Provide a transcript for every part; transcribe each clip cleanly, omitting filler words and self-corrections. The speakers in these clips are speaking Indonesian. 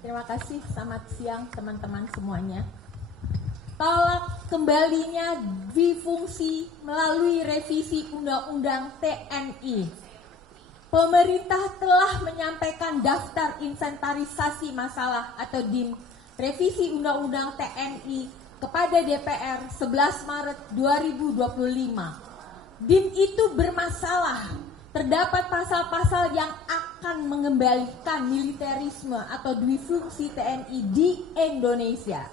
Terima kasih, selamat siang teman-teman semuanya. Tolak kembalinya dwifungsi melalui revisi Undang-Undang TNI. Pemerintah telah menyampaikan daftar inventarisasi masalah atau DIM revisi Undang-Undang TNI kepada DPR 11 Maret 2025. DIM itu bermasalah. Terdapat pasal-pasal yang akan mengembalikan militerisme atau dwifungsi TNI di Indonesia.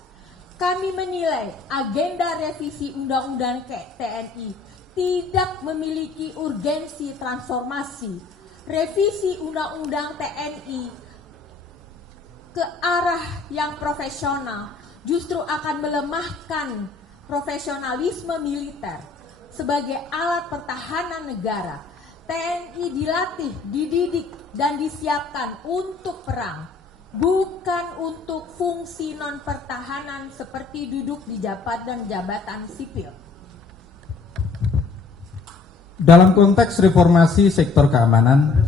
Kami menilai agenda revisi Undang-Undang TNI tidak memiliki urgensi transformasi. Revisi Undang-Undang TNI ke arah yang profesional justru akan melemahkan profesionalisme militer sebagai alat pertahanan negara. TNI dilatih, dididik, dan disiapkan untuk perang, bukan untuk fungsi non-pertahanan seperti duduk di jabatan sipil. Dalam konteks reformasi sektor keamanan,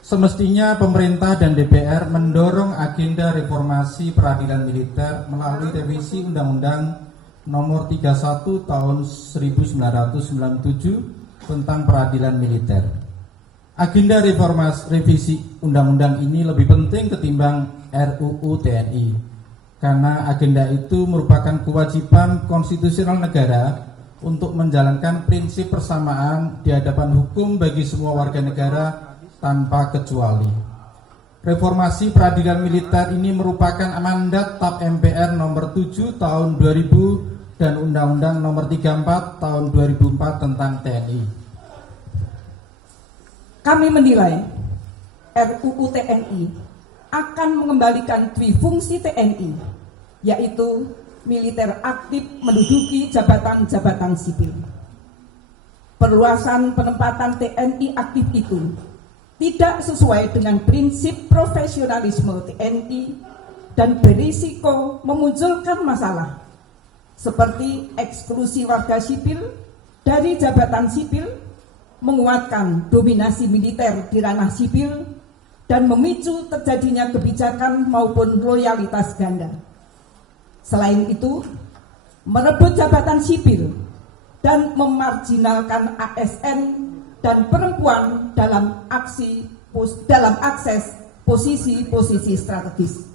semestinya pemerintah dan DPR mendorong agenda reformasi peradilan militer melalui revisi Undang-Undang Nomor 31 Tahun 1997 tentang peradilan militer. Agenda revisi undang-undang ini lebih penting ketimbang RUU TNI karena agenda itu merupakan kewajiban konstitusional negara untuk menjalankan prinsip persamaan di hadapan hukum bagi semua warga negara tanpa kecuali. Reformasi peradilan militer ini merupakan mandat TAP MPR nomor 7 tahun 2000 dan Undang-Undang nomor 34 tahun 2004 tentang TNI. Kami menilai RUU TNI akan mengembalikan dwifungsi TNI, yaitu militer aktif menduduki jabatan-jabatan sipil. Perluasan penempatan TNI aktif itu tidak sesuai dengan prinsip profesionalisme TNI dan berisiko memunculkan masalah seperti eksklusi warga sipil dari jabatan sipil, menguatkan dominasi militer di ranah sipil, dan memicu terjadinya kebijakan maupun loyalitas ganda. Selain itu, merebut jabatan sipil dan memarginalkan ASN dan perempuan dalam akses posisi-posisi strategis.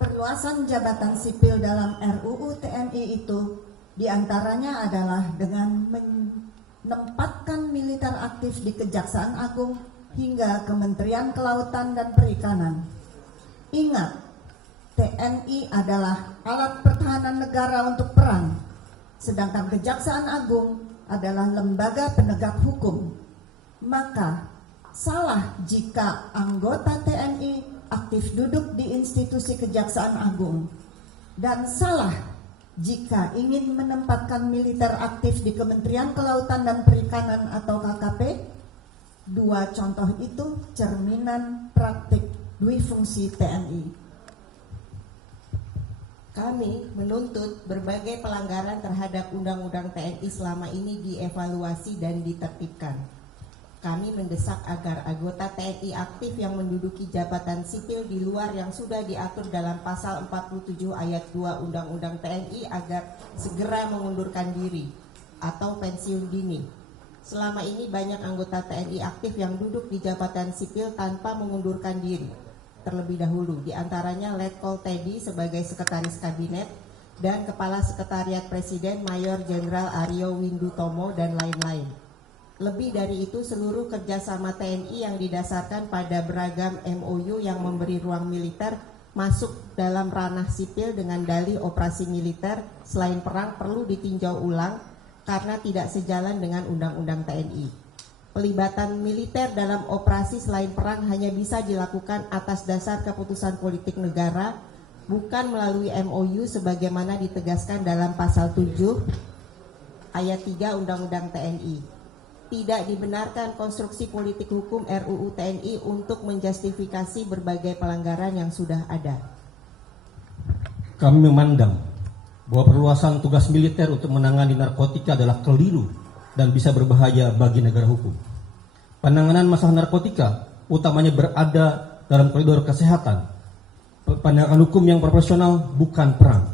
Perluasan jabatan sipil dalam RUU TNI itu diantaranya adalah dengan menempatkan militer aktif di Kejaksaan Agung hingga Kementerian Kelautan dan Perikanan. Ingat, TNI adalah alat pertahanan negara untuk perang, sedangkan Kejaksaan Agung adalah lembaga penegak hukum. Maka salah jika anggota TNI aktif duduk di institusi Kejaksaan Agung, dan salah jika ingin menempatkan militer aktif di Kementerian Kelautan dan Perikanan atau KKP. Dua contoh itu cerminan praktik dwifungsi TNI. Kami menuntut berbagai pelanggaran terhadap Undang-Undang TNI selama ini dievaluasi dan ditertibkan. Kami mendesak agar anggota TNI aktif yang menduduki jabatan sipil di luar yang sudah diatur dalam pasal 47 ayat 2 Undang-Undang TNI agar segera mengundurkan diri atau pensiun dini. Selama ini banyak anggota TNI aktif yang duduk di jabatan sipil tanpa mengundurkan diri terlebih dahulu, diantaranya Letkol Teddy sebagai Sekretaris Kabinet dan Kepala Sekretariat Presiden Mayor Jenderal Aryo Windutomo dan lain-lain. Lebih dari itu, seluruh kerjasama TNI yang didasarkan pada beragam MOU yang memberi ruang militer masuk dalam ranah sipil dengan dalih operasi militer selain perang perlu ditinjau ulang karena tidak sejalan dengan Undang-Undang TNI. Pelibatan militer dalam operasi selain perang hanya bisa dilakukan atas dasar keputusan politik negara, bukan melalui MOU sebagaimana ditegaskan dalam pasal 7 ayat 3 Undang-Undang TNI. Tidak dibenarkan konstruksi politik hukum RUU TNI untuk menjustifikasi berbagai pelanggaran yang sudah ada. Kami memandang bahwa perluasan tugas militer untuk menangani narkotika adalah keliru dan bisa berbahaya bagi negara hukum. Penanganan masalah narkotika utamanya berada dalam koridor kesehatan. Penegakan hukum yang proporsional bukan perang.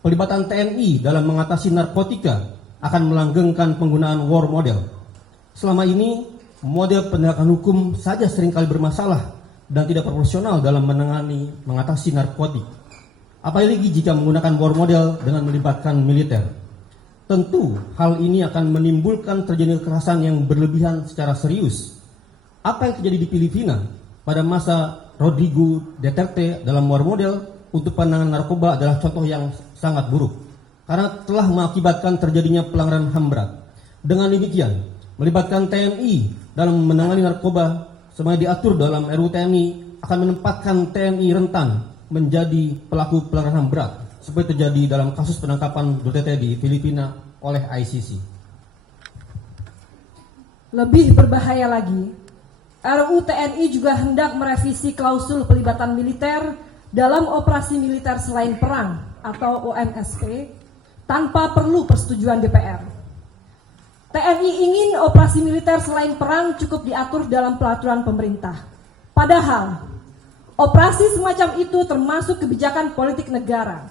Pelibatan TNI dalam mengatasi narkotika akan melanggengkan penggunaan war model. Selama ini, model penegakan hukum saja seringkali bermasalah dan tidak proporsional dalam mengatasi narkotik. Apalagi jika menggunakan war model dengan melibatkan militer. Tentu hal ini akan menimbulkan terjadi kekerasan yang berlebihan secara serius. Apa yang terjadi di Filipina pada masa Rodrigo Duterte dalam war model untuk penanganan narkoba adalah contoh yang sangat buruk karena telah mengakibatkan terjadinya pelanggaran HAM berat. Dengan demikian, melibatkan TNI dalam menangani narkoba semuanya diatur dalam RUU TNI akan menempatkan TNI rentan menjadi pelaku pelanggaran HAM berat seperti terjadi dalam kasus penangkapan Duterte di Filipina oleh ICC. Lebih berbahaya lagi, RUU TNI juga hendak merevisi klausul pelibatan militer dalam operasi militer selain perang atau OMSP tanpa perlu persetujuan DPR. TNI ingin operasi militer selain perang cukup diatur dalam peraturan pemerintah. Padahal, operasi semacam itu termasuk kebijakan politik negara,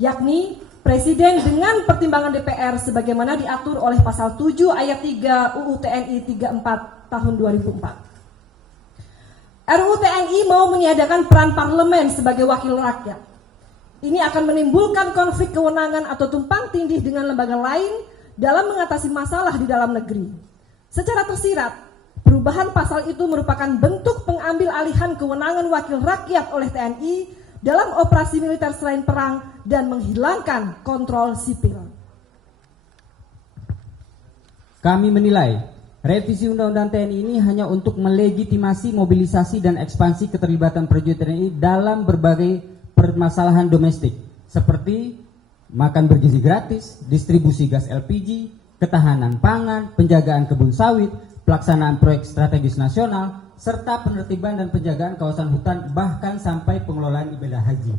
yakni Presiden dengan pertimbangan DPR sebagaimana diatur oleh pasal 7 ayat 3 UU TNI 34 tahun 2004. RUU TNI mau meniadakan peran parlemen sebagai wakil rakyat. Ini akan menimbulkan konflik kewenangan atau tumpang tindih dengan lembaga lain dalam mengatasi masalah di dalam negeri. Secara tersirat, perubahan pasal itu merupakan bentuk pengambil alihan kewenangan wakil rakyat oleh TNI dalam operasi militer selain perang dan menghilangkan kontrol sipil. Kami menilai revisi Undang-Undang TNI ini hanya untuk melegitimasi mobilisasi dan ekspansi keterlibatan prajurit TNI dalam berbagai permasalahan domestik seperti makan bergizi gratis, distribusi gas LPG, ketahanan pangan, penjagaan kebun sawit, pelaksanaan proyek strategis nasional, serta penertiban dan penjagaan kawasan hutan bahkan sampai pengelolaan ibadah haji.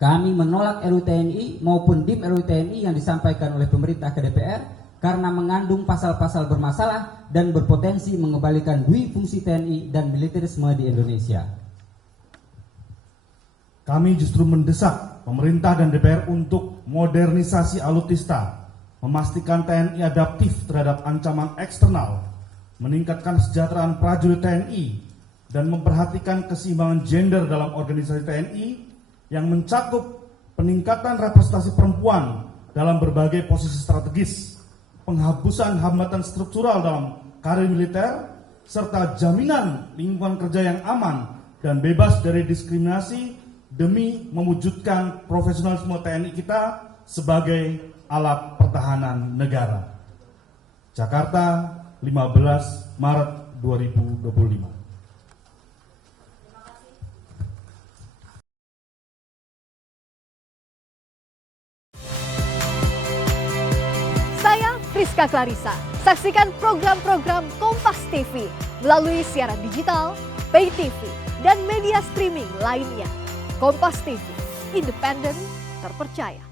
Kami menolak RUU TNI maupun DIM RUU TNI yang disampaikan oleh pemerintah ke DPR karena mengandung pasal-pasal bermasalah dan berpotensi mengembalikan dui fungsi TNI dan militerisme di Indonesia. Kami justru mendesak pemerintah dan DPR untuk modernisasi alutsista, memastikan TNI adaptif terhadap ancaman eksternal, meningkatkan kesejahteraan prajurit TNI, dan memperhatikan keseimbangan gender dalam organisasi TNI yang mencakup peningkatan representasi perempuan dalam berbagai posisi strategis, penghapusan hambatan struktural dalam karir militer, serta jaminan lingkungan kerja yang aman dan bebas dari diskriminasi demi mewujudkan profesionalisme TNI kita sebagai alat pertahanan negara. Jakarta, 15 Maret 2025. Saya Friska Clarissa. Saksikan program-program Kompas TV melalui siaran digital, pay TV, dan media streaming lainnya. Kompas TV, independen, terpercaya.